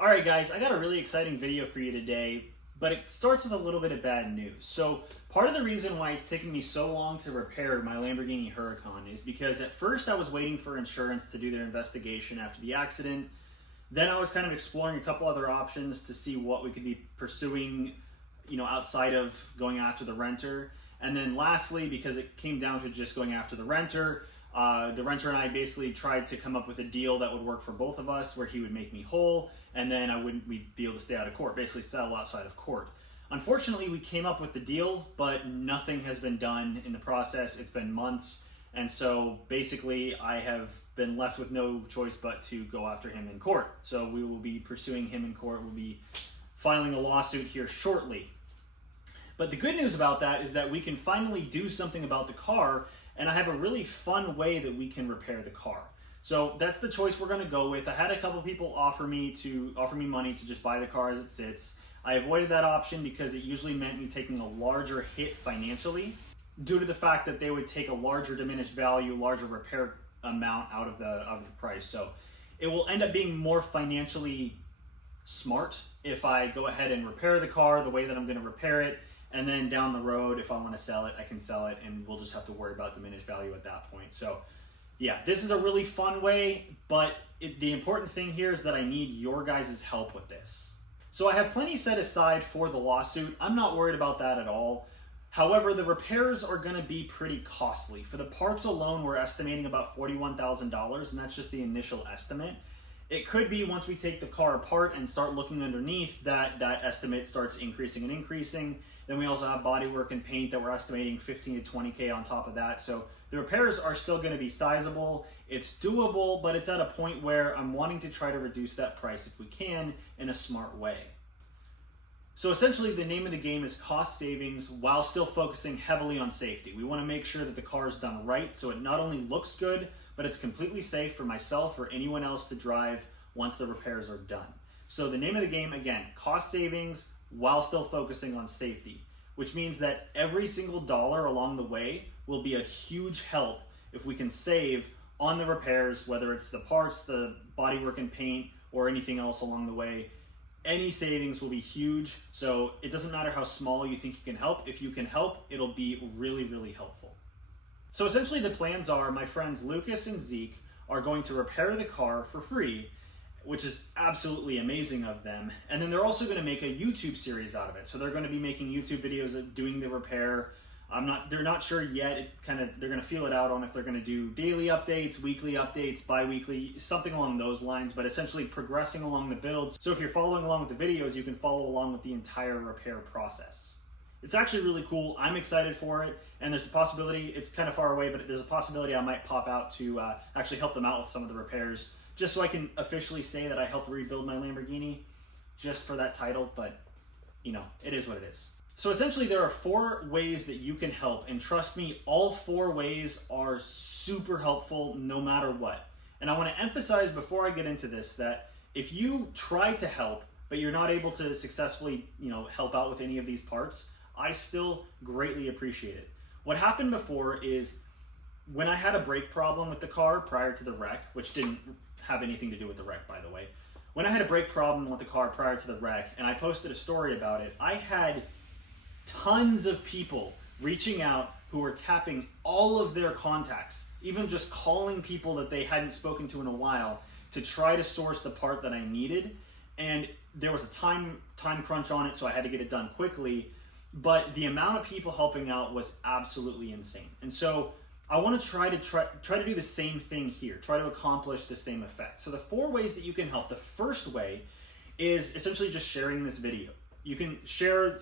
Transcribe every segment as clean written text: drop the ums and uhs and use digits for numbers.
Alright guys, I got a really exciting video for you today, but it starts with a little bit of bad news. So part of the reason why it's taking me so long to repair my Lamborghini Huracan is because at first I was waiting for insurance to do their investigation after the accident. Then I was kind of exploring a couple other options to see what we could be pursuing, outside of going after the renter. And then lastly, because it came down to just going after the renter and I basically tried to come up with a deal that would work for both of us, where he would make me whole, and then we'd be able to stay out of court, basically settle outside of court. Unfortunately, we came up with the deal, but nothing has been done in the process. It's been months, and so basically I have been left with no choice but to go after him in court. So we will be pursuing him in court. We'll be filing a lawsuit here shortly. But the good news about that is that we can finally do something about the car, and I have a really fun way that we can repair the car. So that's the choice we're going to go with. I had a couple people offer me money to just buy the car as it sits. I avoided that option because it usually meant me taking a larger hit financially, due to the fact that they would take a larger diminished value, larger repair amount out of the price. So it will end up being more financially smart if I go ahead and repair the car the way that I'm going to repair it. And then down the road, if I want to sell it, I can sell it, and we'll just have to worry about diminished value at that point. So yeah, this is a really fun way, but the important thing here is that I need your guys' help with this. So I have plenty set aside for the lawsuit. I'm not worried about that at all. However, the repairs are going to be pretty costly. For the parts alone, we're estimating about $41,000, and that's just the initial estimate. It could be once we take the car apart and start looking underneath that estimate starts increasing and increasing. Then we also have bodywork and paint that we're estimating 15 to 20K on top of that. So the repairs are still going to be sizable. It's doable, but it's at a point where I'm wanting to try to reduce that price if we can in a smart way. So essentially the name of the game is cost savings while still focusing heavily on safety. We want to make sure that the car is done right so it not only looks good, but it's completely safe for myself or anyone else to drive once the repairs are done. So the name of the game, again, cost savings while still focusing on safety, which means that every single dollar along the way will be a huge help if we can save on the repairs, whether it's the parts, the bodywork and paint, or anything else along the way. Any savings will be huge. So it doesn't matter how small you think you can help. If you can help, it'll be really, really helpful. So essentially the plans are my friends Lucas and Zeke are going to repair the car for free, which is absolutely amazing of them. And then they're also going to make a YouTube series out of it. So they're going to be making YouTube videos of doing the repair. They're not sure yet. They're going to feel it out on if they're going to do daily updates, weekly updates, bi-weekly, something along those lines, but essentially progressing along the builds. So if you're following along with the videos, you can follow along with the entire repair process. It's actually really cool. I'm excited for it, and there's a possibility, it's kind of far away, but there's a possibility I might pop out to actually help them out with some of the repairs, just so I can officially say that I helped rebuild my Lamborghini, just for that title, but it is what it is. So essentially there are 4 ways that you can help, and trust me, all 4 ways are super helpful no matter what. And I want to emphasize before I get into this that if you try to help, but you're not able to successfully help out with any of these parts, I still greatly appreciate it. What happened before is when I had a brake problem with the car prior to the wreck, which didn't have anything to do with the wreck, by the way. When I had a brake problem with the car prior to the wreck and I posted a story about it, I had tons of people reaching out who were tapping all of their contacts, even just calling people that they hadn't spoken to in a while to try to source the part that I needed. And there was a time crunch on it, so I had to get it done quickly. But the amount of people helping out was absolutely insane. And so I want to try to do the same thing here, try to accomplish the same effect. So the 4 ways that you can help. The first way is essentially just sharing this video. You can share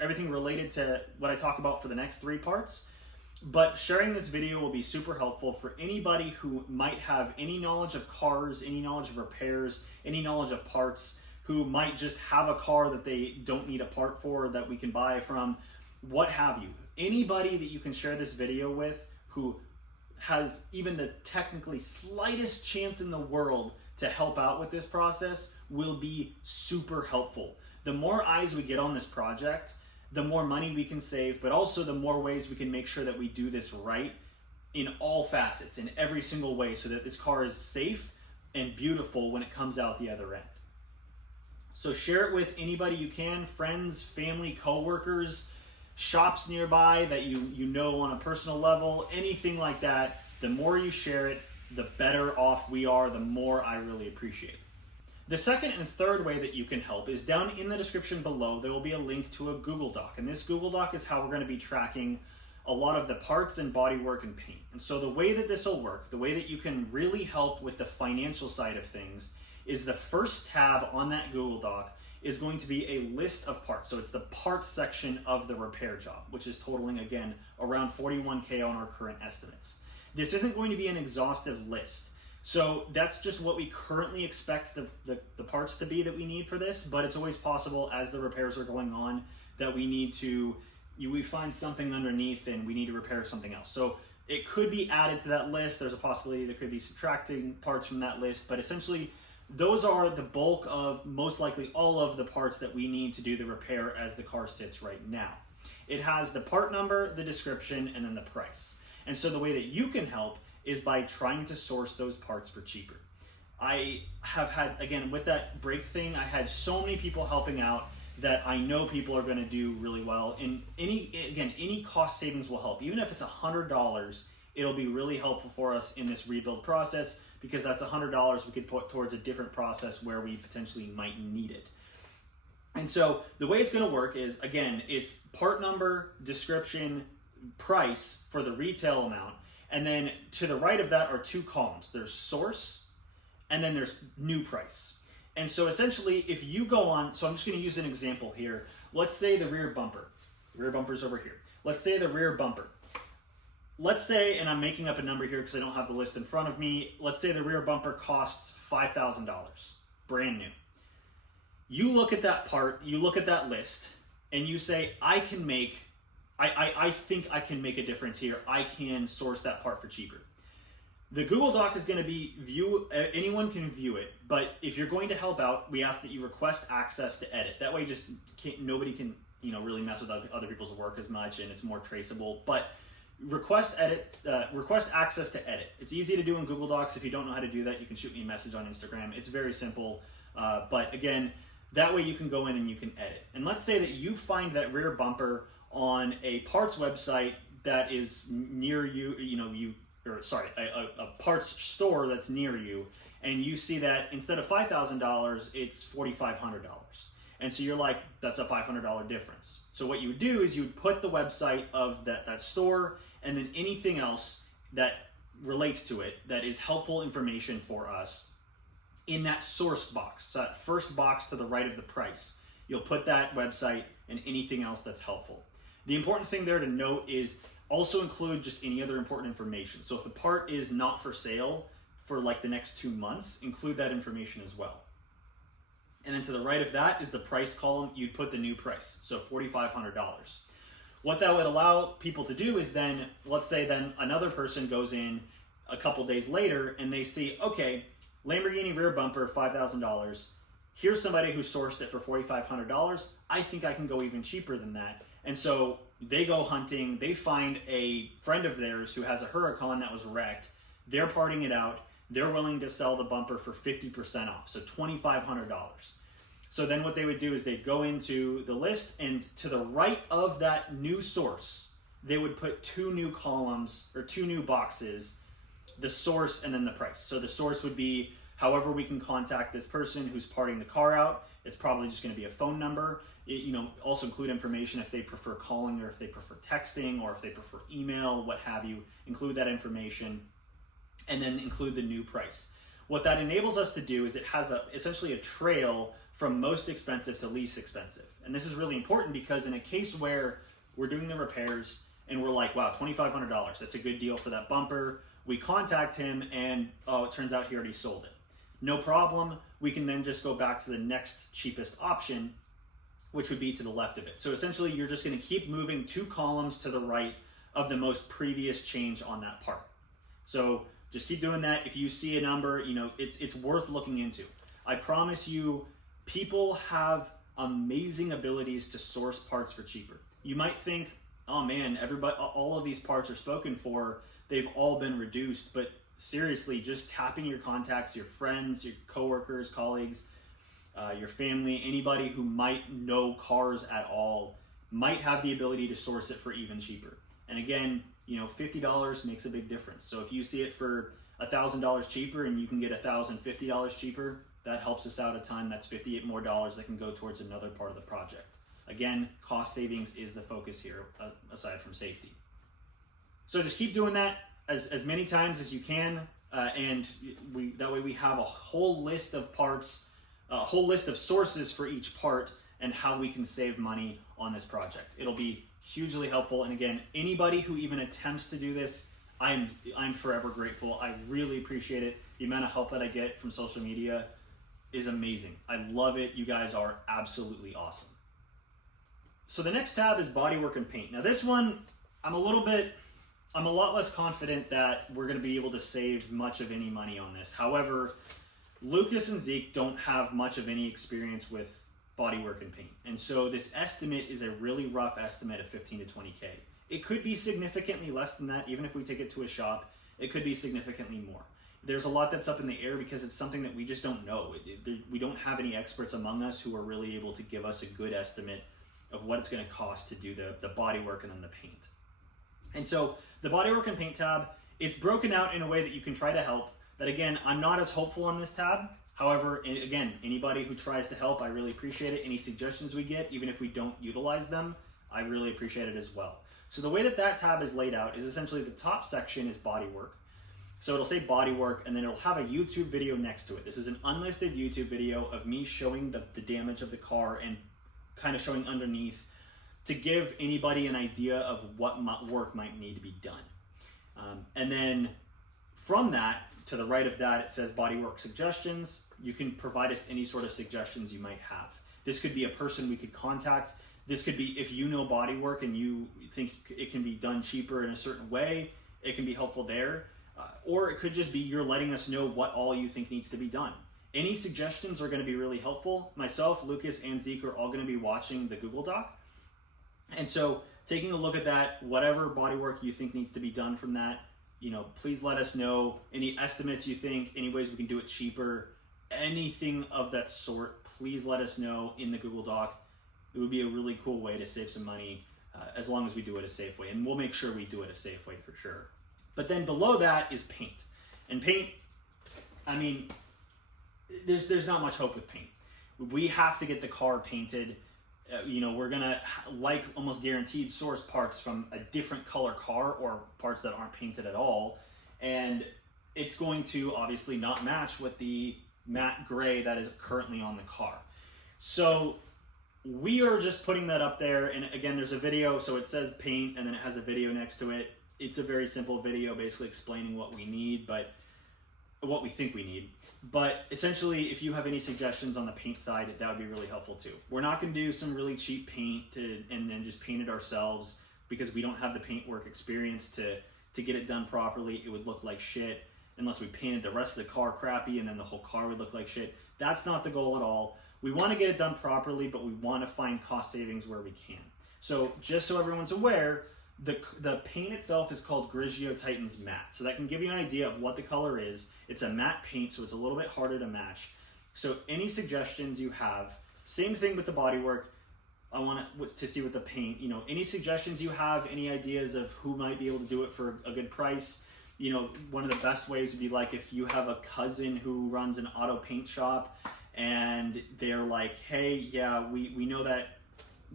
everything related to what I talk about for the next 3 parts, but sharing this video will be super helpful for anybody who might have any knowledge of cars, any knowledge of repairs, any knowledge of parts, who might just have a car that they don't need a part for that we can buy from, what have you. Anybody that you can share this video with who has even the technically slightest chance in the world to help out with this process will be super helpful. The more eyes we get on this project, the more money we can save, but also the more ways we can make sure that we do this right in all facets, in every single way, so that this car is safe and beautiful when it comes out the other end. So share it with anybody you can, friends, family, coworkers, shops nearby that you know on a personal level, anything like that. The more you share it, the better off we are, the more I really appreciate it. The second and third way that you can help is down in the description below. There will be a link to a Google Doc, and this Google Doc is how we're going to be tracking a lot of the parts and bodywork and paint. And so the way that this will work, the way that you can really help with the financial side of things, is the first tab on that Google Doc is going to be a list of parts. So it's the parts section of the repair job, which is totaling, again, around $41K on our current estimates. This isn't going to be an exhaustive list. So that's just what we currently expect the parts to be that we need for this, but it's always possible as the repairs are going on that we find something underneath and we need to repair something else. So it could be added to that list. There's a possibility that could be subtracting parts from that list, but essentially those are the bulk of most likely all of the parts that we need to do the repair as the car sits right now. It has the part number, the description, and then the price. And so the way that you can help is by trying to source those parts for cheaper. I have had, again, with that brake thing, I had so many people helping out that I know people are going to do really well. And any cost savings will help. Even if it's $100, it'll be really helpful for us in this rebuild process, because that's $100 we could put towards a different process where we potentially might need it. And so the way it's going to work is, again, it's part number, description, price for the retail amount. And then to the right of that are two columns. There's source, and then there's new price. And so essentially, if you go on, so I'm just going to use an example here. Let's say the rear bumper. The rear bumper's over here. Let's say the rear bumper. Let's say, and I'm making up a number here because I don't have the list in front of me. Let's say the rear bumper costs $5,000, brand new. You look at that part, you look at that list, and you say, I think I can make a difference here. I can source that part for cheaper. The Google Doc is going to be anyone can view it, but if you're going to help out, we ask that you request access to edit. That way, nobody can really mess with other people's work as much, and it's more traceable. But request access to edit. It's easy to do in Google Docs. If you don't know how to do that, you can shoot me a message on Instagram. It's very simple, but again, that way you can go in and you can edit. And let's say that you find that rear bumper on a parts website that is near you, a parts store that's near you, and you see that instead of $5,000, it's $4,500. And so you're like, that's a $500 difference. So what you would do is you would put the website of that store, and then anything else that relates to it that is helpful information for us in that sourced box. So that first box to the right of the price, you'll put that website and anything else that's helpful. The important thing there to note is also include just any other important information. So if the part is not for sale for like the next 2 months, include that information as well. And then to the right of that is the price column. You'd put the new price, so $4,500. What that would allow people to do is then, let's say then another person goes in a couple days later and they see, okay, Lamborghini rear bumper, $5,000. Here's somebody who sourced it for $4,500. I think I can go even cheaper than that. And so they go hunting, they find a friend of theirs who has a Huracan that was wrecked. They're parting it out. They're willing to sell the bumper for 50% off, so $2,500. So then what they would do is they'd go into the list, and to the right of that new source, they would put two new columns or two new boxes, the source and then the price. So the source would be however we can contact this person who's parting the car out. It's probably just going to be a phone number. Also include information if they prefer calling or if they prefer texting or if they prefer email, what have you. Include that information, and then include the new price. What that enables us to do is it has essentially a trail from most expensive to least expensive. And this is really important because in a case where we're doing the repairs and we're like, wow, $2,500, that's a good deal for that bumper. We contact him and it turns out he already sold it. No problem. We can then just go back to the next cheapest option, which would be to the left of it. So essentially you're just going to keep moving two columns to the right of the most previous change on that part. So just keep doing that. If you see a number, it's worth looking into. I promise you, people have amazing abilities to source parts for cheaper. You might think, oh man, all of these parts are spoken for. They've all been reduced. But seriously, just tapping your contacts, your friends, your coworkers, colleagues, your family, anybody who might know cars at all might have the ability to source it for even cheaper. And again, $50 makes a big difference. So if you see it for $1,000 cheaper and you can get $1,050 cheaper, that helps us out a ton. That's $58 more that can go towards another part of the project. Again, cost savings is the focus here, aside from safety. So just keep doing that as many times as you can, and that way we have a whole list of parts, a whole list of sources for each part and how we can save money on this project. It'll be hugely helpful. And again, anybody who even attempts to do this, I'm forever grateful. I really appreciate it. The amount of help that I get from social media is amazing. I love it. You guys are absolutely awesome. So the next tab is bodywork and paint. Now this one, I'm a lot less confident that we're going to be able to save much of any money on this. However, Lucas and Zeke don't have much of any experience with bodywork and paint. And so this estimate is a really rough estimate of 15 to 20K. It could be significantly less than that. Even if we take it to a shop, it could be significantly more. There's a lot that's up in the air because it's something that we just don't know. We don't have any experts among us who are really able to give us a good estimate of what it's going to cost to do the bodywork and then the paint. And so the bodywork and paint tab, it's broken out in a way that you can try to help. But again, I'm not as hopeful on this tab. However, again, anybody who tries to help, I really appreciate it. Any suggestions we get, even if we don't utilize them, I really appreciate it as well. So the way that tab is laid out is essentially the top section is bodywork. So it'll say bodywork, and then it'll have a YouTube video next to it. This is an unlisted YouTube video of me showing the damage of the car and kind of showing underneath to give anybody an idea of what work might need to be done. And then from that, to the right of that, it says bodywork suggestions. You can provide us any sort of suggestions you might have. This could be a person we could contact. This could be if you know bodywork and you think it can be done cheaper in a certain way, it can be helpful there. Or it could just be you're letting us know what all you think needs to be done. Any suggestions are going to be really helpful. Myself, Lucas, and Zeke are all going to be watching the Google Doc. And so taking a look at that, whatever bodywork you think needs to be done from that, please let us know. Any estimates you think, any ways we can do it cheaper, anything of that sort, please let us know in the Google Doc. It would be a really cool way to save some money as long as we do it a safe way. And we'll make sure we do it a safe way for sure. But then below that is paint. And paint, I mean, there's not much hope with paint. We have to get the car painted. We're gonna almost guaranteed source parts from a different color car or parts that aren't painted at all. And it's going to obviously not match with the matte gray that is currently on the car. So we are just putting that up there. And again, there's a video, so it says paint and then it has a video next to it. It's a very simple video basically explaining what we need, but what we think we need. But essentially, if you have any suggestions on the paint side, that would be really helpful too. We're not going to do some really cheap paint and then just paint it ourselves because we don't have the paint work experience to get it done properly. It would look like shit unless we painted the rest of the car crappy and then the whole car would look like shit. That's not the goal at all. We want to get it done properly, but we want to find cost savings where we can. So just so everyone's aware, the paint itself is called Grigio Titans Matte. So that can give you an idea of what the color is. It's a matte paint, so it's a little bit harder to match. So any suggestions you have, same thing with the bodywork. I want to see with the paint, any suggestions you have, any ideas of who might be able to do it for a good price. One of the best ways would be like if you have a cousin who runs an auto paint shop and they're like, hey, yeah, we know that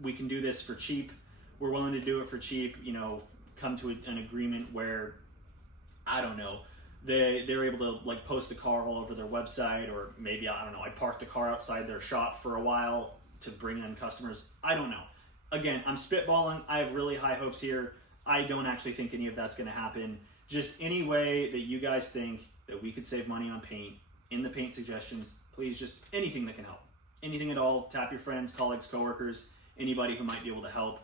we can do this for cheap. We're willing to do it for cheap, come to an agreement where, I don't know, they're able to post the car all over their website, or maybe, I don't know, I parked the car outside their shop for a while to bring in customers. I don't know. Again, I'm spitballing. I have really high hopes here. I don't actually think any of that's going to happen. Just any way that you guys think that we could save money on paint in the paint suggestions, please, just anything that can help. Anything at all. Tap your friends, colleagues, coworkers, anybody who might be able to help.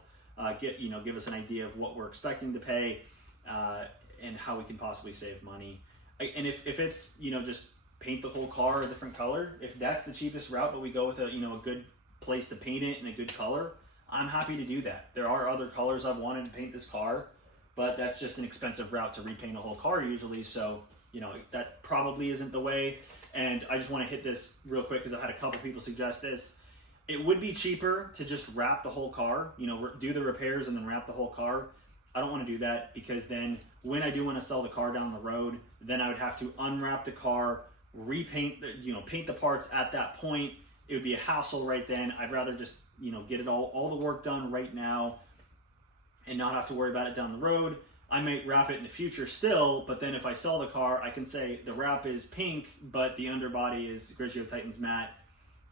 Give us an idea of what we're expecting to pay and how we can possibly save money. And if it's, just paint the whole car a different color, if that's the cheapest route, but we go with a good place to paint it in a good color, I'm happy to do that. There are other colors I've wanted to paint this car, but that's just an expensive route to repaint a whole car usually. So that probably isn't the way. And I just want to hit this real quick because I've had a couple people suggest this. It would be cheaper to just wrap the whole car, do the repairs and then wrap the whole car. I don't want to do that because then when I do want to sell the car down the road, then I would have to unwrap the car, repaint, paint the parts at that point. It would be a hassle right then. I'd rather just, get it all the work done right now and not have to worry about it down the road. I might wrap it in the future still, but then if I sell the car, I can say the wrap is pink, but the underbody is Grigio Titans matte,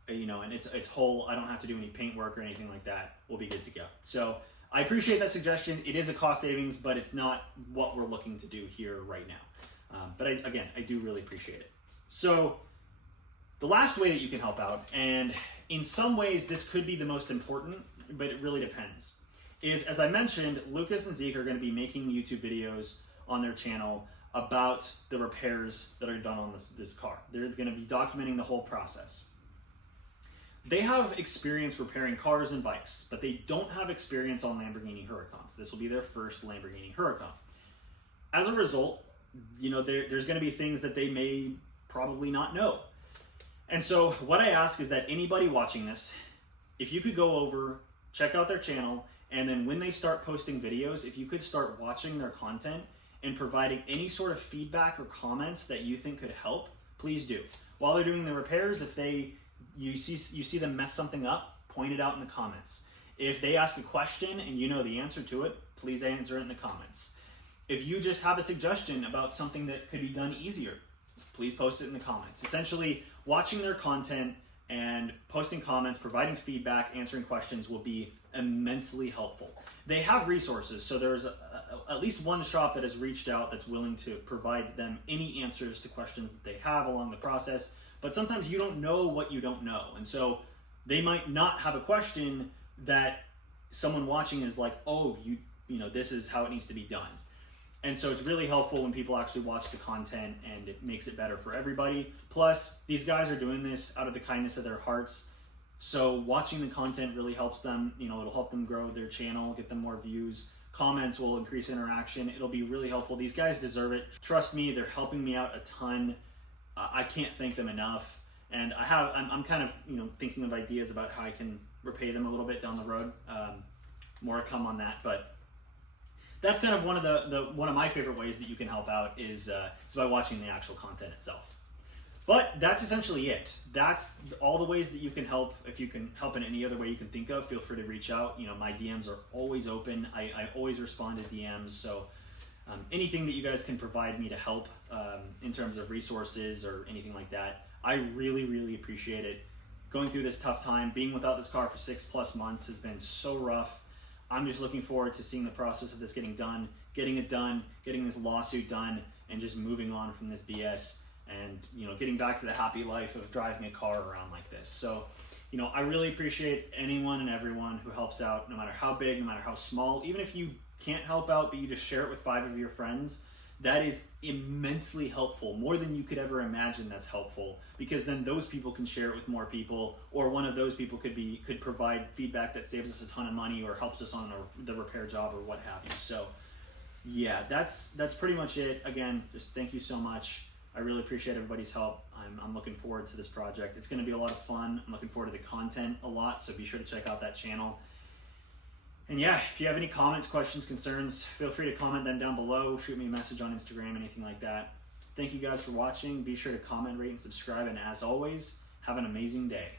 and it's whole. I don't have to do any paint work or anything like that. We'll be good to go. So I appreciate that suggestion. It is a cost savings, but it's not what we're looking to do here right now. But I do really appreciate it. So the last way that you can help out, and in some ways this could be the most important, but it really depends, is, as I mentioned, Lucas and Zeke are going to be making YouTube videos on their channel about the repairs that are done on this car. They're going to be documenting the whole process. They have experience repairing cars and bikes, but they don't have experience on Lamborghini Huracans. This will be their first Lamborghini Huracan. As a result, there's going to be things that they may probably not know. And so what I ask is that anybody watching this, if you could go over, check out their channel, and then when they start posting videos, if you could start watching their content and providing any sort of feedback or comments that you think could help, please do. While they're doing the repairs, if you see them mess something up, point it out in the comments. If they ask a question and you know the answer to it, please answer it in the comments. If you just have a suggestion about something that could be done easier, please post it in the comments. Essentially, watching their content and posting comments, providing feedback, answering questions will be immensely helpful. They have resources, so there's at least one shop that has reached out that's willing to provide them any answers to questions that they have along the process. But sometimes you don't know what you don't know. And so they might not have a question that someone watching is like, oh, this is how it needs to be done. And so it's really helpful when people actually watch the content, and it makes it better for everybody. Plus, these guys are doing this out of the kindness of their hearts. So watching the content really helps them. It'll help them grow their channel, get them more views. Comments will increase interaction. It'll be really helpful. These guys deserve it. Trust me, they're helping me out a ton. I can't thank them enough. And I'm kind of, thinking of ideas about how I can repay them a little bit down the road. More to come on that, but that's kind of one of my favorite ways that you can help out is by watching the actual content itself. But that's essentially it. That's all the ways that you can help. If you can help in any other way you can think of, feel free to reach out. My DMs are always open. I always respond to DMs. So anything that you guys can provide me to help in terms of resources or anything like that, I really, really appreciate it. Going through this tough time, being without this car for 6+ months has been so rough. I'm just looking forward to seeing the process of this getting done, getting this lawsuit done, and just moving on from this BS and, getting back to the happy life of driving a car around like this. So, I really appreciate anyone and everyone who helps out, no matter how big, no matter how small. Even if you can't help out, but you just share it with 5 of your friends, that is immensely helpful, more than you could ever imagine. That's helpful, because then those people can share it with more people, or one of those people could provide feedback that saves us a ton of money or helps us on the repair job or what have you. So yeah, that's pretty much it. Again, just thank you so much. I really appreciate everybody's help. I'm looking forward to this project. It's going to be a lot of fun. I'm looking forward to the content a lot, so be sure to check out that channel. And yeah, if you have any comments, questions, concerns, feel free to comment them down below. Shoot me a message on Instagram, anything like that. Thank you guys for watching. Be sure to comment, rate, and subscribe. And as always, have an amazing day.